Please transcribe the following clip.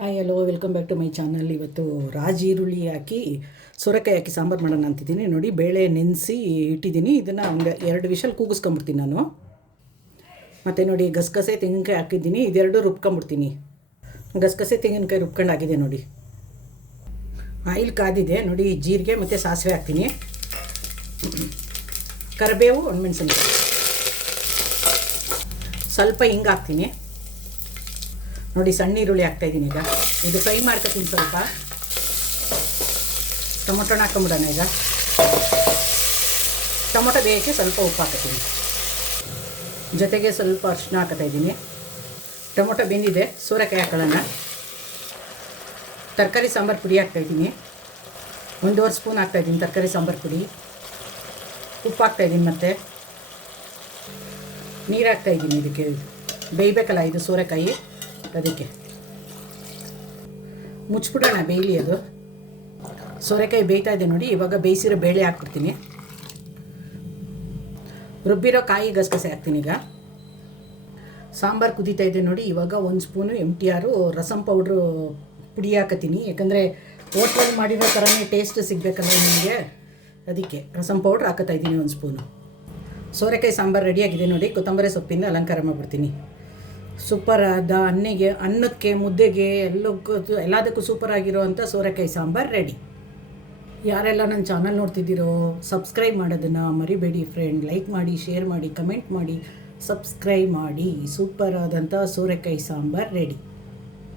Hi hello welcome back to my channel. ಇವತ್ತು ರಾಜಿ ಈರುಳ್ಳಿ ಹಾಕಿ, ಸೋರೆಕಾಯಿ ಹಾಕಿ ಸಾಂಬಾರು ಮಾಡೋಣ ಅಂತಿದ್ದೀನಿ. ನೋಡಿ, ಬೇಳೆ ನೆನೆಸಿ ಇಟ್ಟಿದ್ದೀನಿ. ಇದನ್ನು ಒಂದು ಎರಡು ವಿಷಲ್ ಕೂಗಿಸ್ಕೊಂಬಿಡ್ತೀನಿ ನಾನು. ಮತ್ತು ನೋಡಿ, ಗಸಗಸೆ ತೆಂಗಿನಕಾಯಿ ಹಾಕಿದ್ದೀನಿ. ಇದೆರಡು ರುಬ್ಕೊಂಬಿಡ್ತೀನಿ. ಗಸಗಸೆ ತೆಂಗಿನಕಾಯಿ ರುಬ್ಕೊಂಡು ಆಗಿದೆ ನೋಡಿ. ಆಯಿಲ್ ಕಾದಿದೆ. ನೋಡಿ, ಜೀರಿಗೆ ಮತ್ತು ಸಾಸಿವೆ ಹಾಕ್ತೀನಿ. ಕರಿಬೇವು ಒಣಮೆಣಸಿನ್ಕಾಯಿ ಸ್ವಲ್ಪ ಹಿಂಗೆ ಹಾಕ್ತೀನಿ. ನೋಡಿ ಸಣ್ಣ ಈರುಳ್ಳಿ ಹಾಕ್ತಾಯಿದ್ದೀನಿ ಈಗ. ಇದು ಫ್ರೈ ಮಾಡ್ಕೊತೀನಿ ಸ್ವಲ್ಪ. ಟೊಮೊಟೊನ ಹಾಕೊಂಬಿಡೋಣ ಈಗ. ಟೊಮೊಟೊ ಬೇಯಕ್ಕೆ ಸ್ವಲ್ಪ ಉಪ್ಪು ಹಾಕ್ತೀನಿ ಜೊತೆಗೆ ಸ್ವಲ್ಪ ಅರಿಶಿನ ಹಾಕ್ತಾ ಇದ್ದೀನಿ. ಟೊಮೊಟೊ ಬೆಂದಿದೆ, ಸೂರೆಕಾಯಿ ಹಾಕೊಳ್ಳೋಣ. ತರಕಾರಿ ಸಾಂಬಾರು ಪುಡಿ ಹಾಕ್ತಾಯಿದ್ದೀನಿ ಒಂದೂವರೆ ಸ್ಪೂನ್ ಹಾಕ್ತಾಯಿದ್ದೀನಿ ತರಕಾರಿ ಸಾಂಬಾರು ಪುಡಿ. ಉಪ್ಪು ಹಾಕ್ತಾಯಿದ್ದೀನಿ ಮತ್ತು. ನೀರು ಹಾಕ್ತಾಯಿದ್ದೀನಿ ಇದಕ್ಕೆ. ಬೇಯಬೇಕಲ್ಲ ಇದು ಸೋರೆಕಾಯಿ. ಅದಕ್ಕೆ. ಮುಚ್ಬಿಡೋಣ ಬೇಯಲಿ ಅದು. ಸೋರೆಕಾಯಿ ಬೇಯ್ತಾ ಇದೆ ನೋಡಿ, ಇವಾಗ ಬೇಯಿಸಿರೋ ಬೇಳೆ ಹಾಕ್ಬಿಡ್ತೀನಿ. ರುಬ್ಬಿರೋ ಕಾಯಿ ಗಸಗಸೆ ಹಾಕ್ತೀನಿ ಈಗ. ಸಾಂಬಾರು ಕುದೀತಾ ಇದೆ ನೋಡಿ, ಇವಾಗ ಒಂದು ಸ್ಪೂನು ಎಂ ಟಿ ಆರು ರಸಂ ಪೌಡ್ರು ಪುಡಿ ಹಾಕತ್ತೀನಿ ಯಾಕಂದರೆ ಹೋಟ್ಲಲ್ಲಿ ಮಾಡಿರೋ ಥರನೇ ಟೇಸ್ಟ್ ಸಿಗಬೇಕಲ್ಲ ನಿಮಗೆ? ಅದಕ್ಕೆ ರಸಂ ಪೌಡ್ರ್ ಹಾಕತ್ತಾ ಇದ್ದೀನಿ ಒಂದು ಸ್ಪೂನು. ಸೋರೆಕಾಯಿ ಸಾಂಬಾರು ರೆಡಿಯಾಗಿದೆ ನೋಡಿ, ಕೊತ್ತಂಬರಿ ಸೊಪ್ಪಿಂದ ಅಲಂಕಾರ ಮಾಡಿಬಿಡ್ತೀನಿ. ಸೂಪರ್ ಆದ ಅನ್ನಿಗೆ, ಅನ್ನಕ್ಕೆ, ಮುದ್ದೆಗೆ ಎಲ್ಲಕ್ಕೂ ಎಲ್ಲದಕ್ಕೂ ಸೂಪರ್ ಆಗಿರೋ ಅಂಥ ಸೋರೆಕಾಯಿ ಸಾಂಬಾರು ರೆಡಿ ಯಾರೆಲ್ಲ ನನ್ನ ಚಾನಲ್ ನೋಡ್ತಿದ್ದೀರೋ ಸಬ್ಸ್ಕ್ರೈಬ್ ಮಾಡೋದನ್ನು ಮರಿಬೇಡಿ ಫ್ರೆಂಡ್ ಲೈಕ್ ಮಾಡಿ ಶೇರ್ ಮಾಡಿ ಕಮೆಂಟ್ ಮಾಡಿ ಸಬ್ಸ್ಕ್ರೈಬ್ ಮಾಡಿ. ಸೂಪರ್ ಆದಂಥ ಸೋರೆಕಾಯಿ ಸಾಂಬಾರು ರೆಡಿ